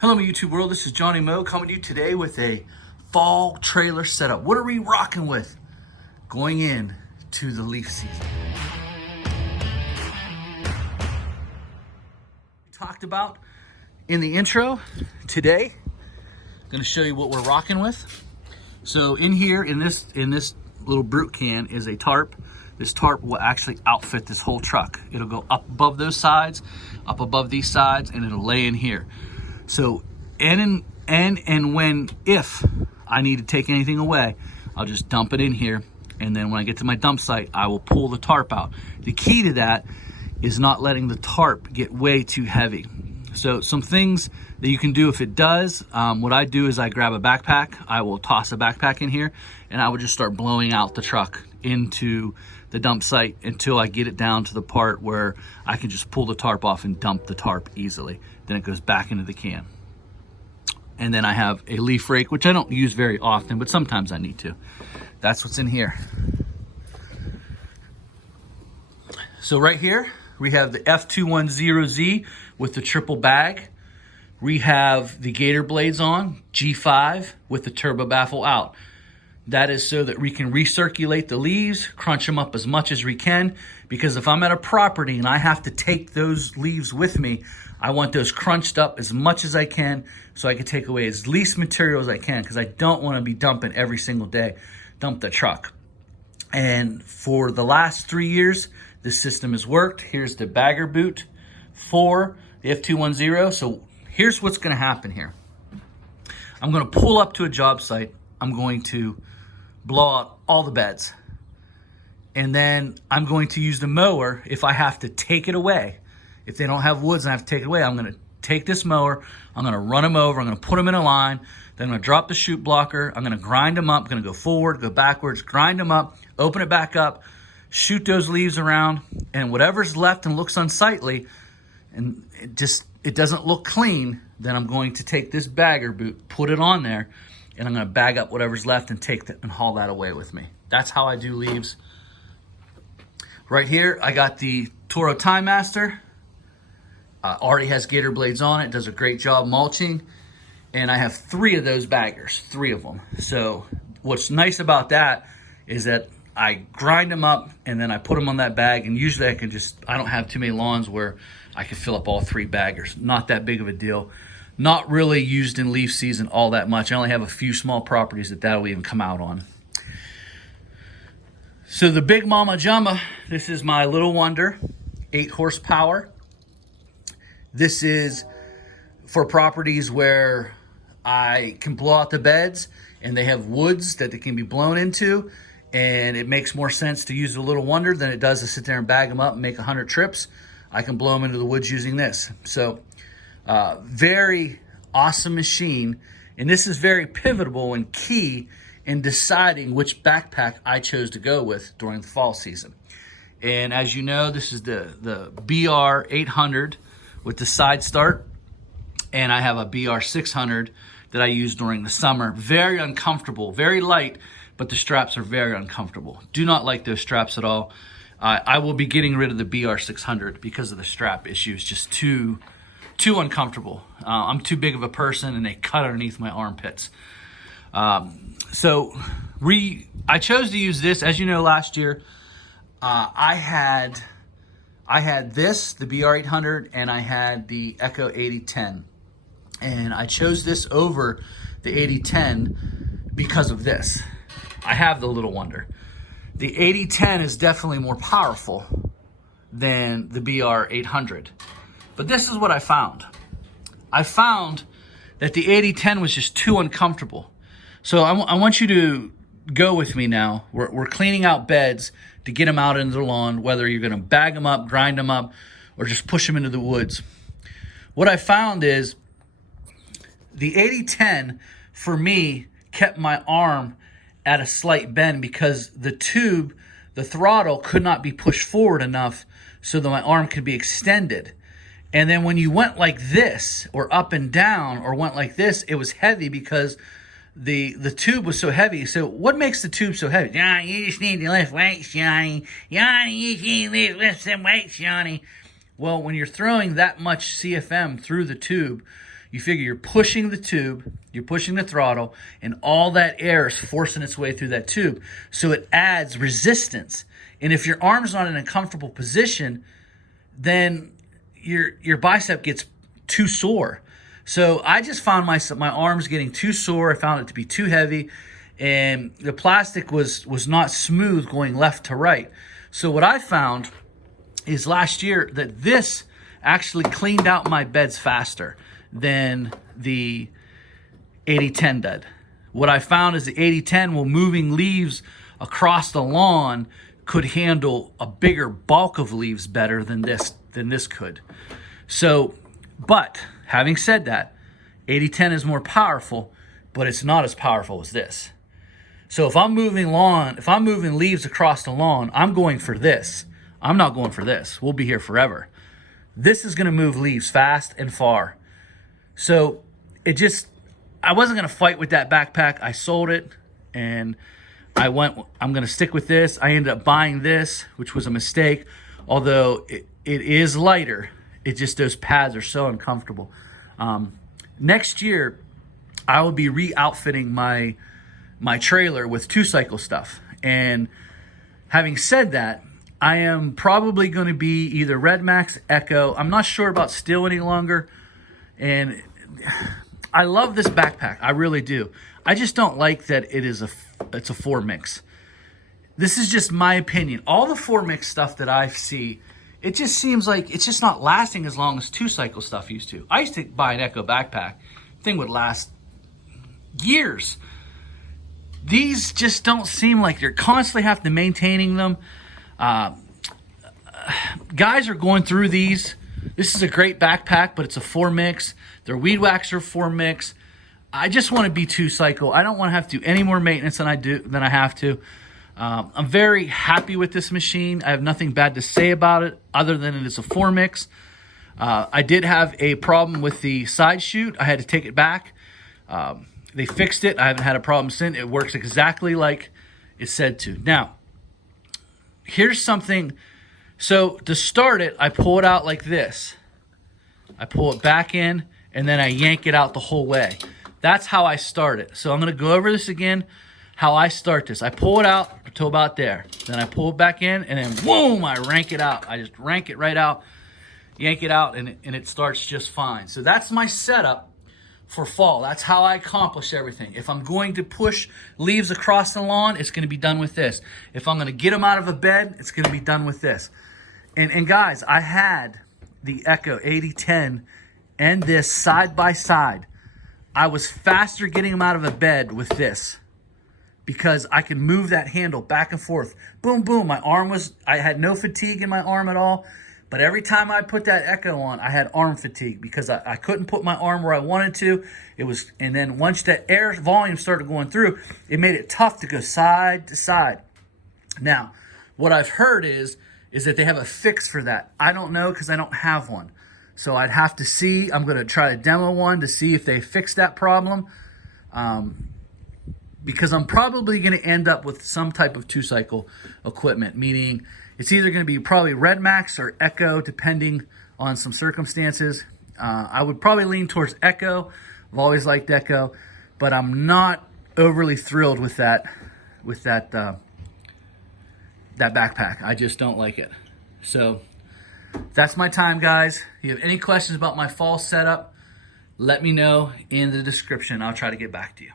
Hello, my YouTube world. This is Johnny Moe coming to you today with a fall trailer setup. What are we rocking with going in to the leaf season? We talked about in the intro today. I'm going to show you what we're rocking with. So in here, in this little brute can is a tarp. This tarp will actually outfit this whole truck. It'll go up above those sides, up above these sides, and it'll lay in here. So, if I need to take anything away, I'll just dump it in here. And then when I get to my dump site, I will pull the tarp out. The key to that is not letting the tarp get way too heavy. So some things that you can do if it does, what I do is I grab a backpack, I will toss a backpack in here, and I will just start blowing out the truck into the dump site until I get it down to the part where I can just pull the tarp off and dump the tarp easily. Then it goes back into the can. And then I have a leaf rake, which I don't use very often, but sometimes I need to. That's what's in here. So right here, we have the F210Z with the triple bag. We have the Gator blades on, G5 with the turbo baffle out. That is so that we can recirculate the leaves, crunch them up as much as we can, because if I'm at a property and I have to take those leaves with me, I want those crunched up as much as I can so I can take away as least material as I can, because I don't want to be dumping every single day, dump the truck. And for the last 3 years, this system has worked. Here's the bagger boot for the F210. So here's what's going to happen here. I'm going to pull up to a job site. I'm going to blow out all the beds. And then I'm going to use the mower if I have to take it away. If they don't have woods and I have to take it away, I'm going to take this mower, I'm going to run them over, I'm going to put them in a line, then I'm going to drop the chute blocker, I'm going to grind them up, I'm going to go forward, go backwards, grind them up, open it back up, shoot those leaves around, and whatever's left and looks unsightly and it doesn't look clean, then I'm going to take this bagger boot, put it on there, and I'm going to bag up whatever's left and take that and haul that away with me. That's how I do leaves. Right here, I got the Toro Time Master. Already has Gator blades on it, does a great job mulching. And I have 3 of those baggers, 3 of them. So what's nice about that is that I grind them up and then I put them on that bag, and usually I don't have too many lawns where I can fill up all 3 baggers. Not that big of a deal. Not really used in leaf season all that much. I only have a few small properties that'll even come out on. So the Big Mama Jumma, this is my Little Wonder, 8 horsepower. This is for properties where I can blow out the beds and they have woods that they can be blown into, and it makes more sense to use the Little Wonder than it does to sit there and bag them up and make 100 trips. I can blow them into the woods using this. So very awesome machine, and this is very pivotal and key in deciding which backpack I chose to go with during the fall season. And as you know, this is the BR 800 with the side start, and I have a BR 600 that I use during the summer. Very uncomfortable, very light, but the straps are very uncomfortable. Do not like those straps at all. I will be getting rid of the BR 600 because of the strap issues. Just too uncomfortable. I'm too big of a person and they cut underneath my armpits. So I chose to use this. As you know, last year I had this, the BR 800, and I had the Echo 8010. And I chose this over the 8010 because of this. I have the Little Wonder. The 8010 is definitely more powerful than the BR 800. But this is what I found. I found that the 8010 was just too uncomfortable. So I want you to go with me now. We're cleaning out beds to get them out into the lawn, whether you're going to bag them up, grind them up, or just push them into the woods. What I found is the 8010, for me, kept my arm at a slight bend because the tube, the throttle, could not be pushed forward enough so that my arm could be extended. And then when you went like this, or up and down, or went like this, it was heavy because the tube was so heavy. So what makes the tube so heavy? Johnny, you just need to lift weights, Johnny. Johnny, you just need to lift some weights, Johnny. Well, when you're throwing that much CFM through the tube, You figure you're pushing the tube, you're pushing the throttle, and all that air is forcing its way through that tube. So it adds resistance. And if your arm's not in a comfortable position, then your bicep gets too sore. So I just found my arms getting too sore. I found it to be too heavy, and the plastic was not smooth going left to right. So what I found is last year that this actually cleaned out my beds faster than the 8010 did. What I found is the 8010, while moving leaves across the lawn, could handle a bigger bulk of leaves better than this could. So, but having said that, 8010 is more powerful, but it's not as powerful as this. So if I'm moving leaves across the lawn, I'm going for this. I'm not going for this. We'll be here forever. This is going to move leaves fast and far. So I wasn't going to fight with that backpack. I sold it, and I'm going to stick with this. I ended up buying this, which was a mistake, although it is lighter. It just, those pads are so uncomfortable. Next year, I will be re-outfitting my trailer with 2-cycle stuff. And having said that, I am probably going to be either Red Max, Echo. I'm not sure about Steel any longer. And I love this backpack. I really do. I just don't like that it's a 4-mix. This is just my opinion. All the 4-mix stuff that I see, it just seems like it's just not lasting as long as 2-cycle stuff used to. I used to buy an Echo backpack. Thing would last years. These just don't seem like you're constantly have to maintaining them. Guys are going through these. This is a great backpack, but it's a 4-mix. Their Weed Whacker 4-mix. I just want to be 2-cycle. I don't want to have to do any more maintenance than I have to. I'm very happy with this machine. I have nothing bad to say about it other than it is a 4-mix. I did have a problem with the side chute. I had to take it back. They fixed it. I haven't had a problem since. It works exactly like it's said to. Now, here's something. So to start it, I pull it out like this. I pull it back in, and then I yank it out the whole way. That's how I start it. So I'm going to go over this again, how I start this. I pull it out to about there. Then I pull it back in, and then boom, I rank it out. I just rank it right out, yank it out, and it starts just fine. So that's my setup for fall. That's how I accomplish everything. If I'm going to push leaves across the lawn, it's going to be done with this. If I'm going to get them out of a bed, it's going to be done with this. And guys, I had the Echo 8010 and this side by side. I was faster getting them out of a bed with this because I could move that handle back and forth. Boom, boom. I had no fatigue in my arm at all. But every time I put that Echo on, I had arm fatigue because I couldn't put my arm where I wanted to. And then once that air volume started going through, it made it tough to go side to side. Now, what I've heard is that they have a fix for that. I don't know because I don't have one. So I'd have to see. I'm going to try to demo one to see if they fix that problem. Because I'm probably going to end up with some type of 2-cycle equipment, meaning it's either going to be probably Red Max or Echo, depending on some circumstances. I would probably lean towards Echo. I've always liked Echo, but I'm not overly thrilled with that backpack. I just don't like it. So that's my time, guys. If you have any questions about my fall setup, let me know in the description. I'll try to get back to you.